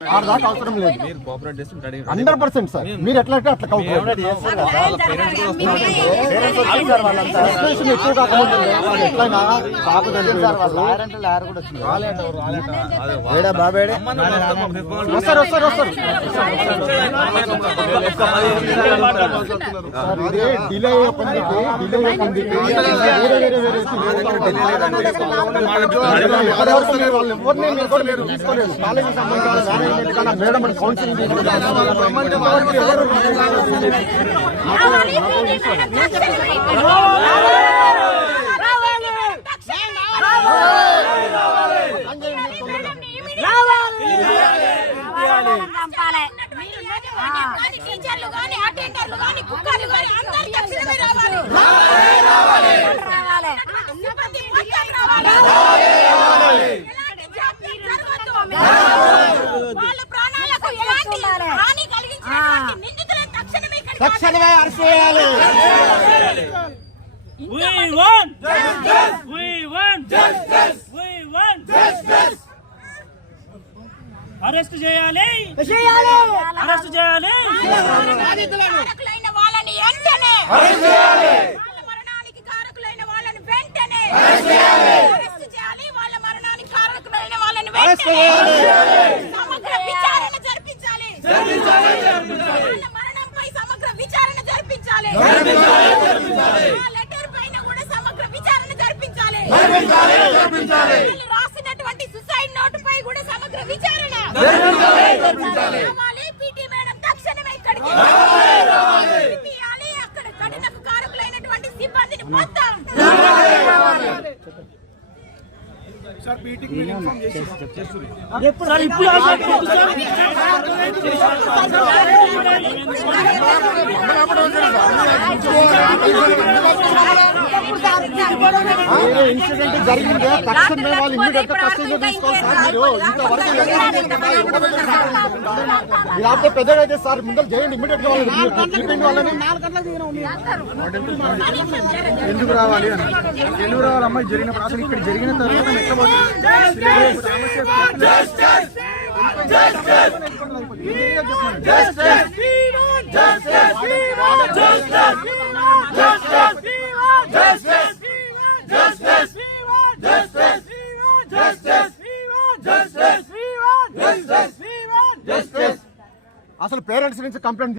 దాకా అవసరం లేదు. 100% సార్. మీరు ఎట్లా అంటే అట్లా కోఆపరేట్ చేస్తారు. ఎక్కువ కాకపోతే ఎట్లయినా బాబు వస్తారు. ఇదే డిలే తీసుకోలేదు. కాలేజీ సంబంధించిన మేడం కౌన్సిలింగ్ టీచర్లు కానీ అటెండర్లు కానీ కుక్కర్లు కానీ అందరూ తక్షణమే రావాలి. వాళ్ళ ప్రాణాలకు ఎలాంటి హాని కలిగించినటువంటి నిందితులను తక్షణమే అరెస్ట్ చేయాలి. We want justice. We want justice. We want justice. Arrest చేయాలి. అరెస్ట్ చేయాలి. కారకులైన వాళ్ళని వెంటనే అరెస్ట్ చేయాలి. వాళ్ళ మరణానికి కారకులైన వాళ్ళని వెంటనే అరెస్ట్ చేయాలి. అరెస్ట్ చేయాలి. వాళ్ళ మరణానికి కారకులైన వాళ్ళని వెంటనే సమగ్ర విచారణ జరిపించాలి. వాళ్ళ మరణంపై సమగ్ర విచారణ జరిపించాలి. ఆ లెటర్ పైన కూడా సమగ్ర విచారణ జరిపించాలి. రాసినటువంటి సుసైడ్ నోట్ పై కూడా సమగ్ర విచారణ రావాలి. పీటీ మేడం తక్షణమే ఇక్కడికి అక్కడ కఠినకు కారకులైనటువంటి సిబ్బందిని మొత్తం ఇన్సిడెంట్ జరిగిందే తక్షణమే వాళ్ళు ఇమ్మీడియట్ గా కస్టడీలో తీసుకోవాలి సార్. మీరు ఇంతవరకు లేకపోతే పెద్దగా అయితే సార్ ముందర చేయండి. ఇమ్మీడియట్ గా వాళ్ళని ఎందుకు రావాలి అమ్మాయి జరిగినప్పుడు అసలు ఇక్కడ జరిగిన తర్వాత అసలు పేరెంట్స్ నుంచి కంప్లైంట్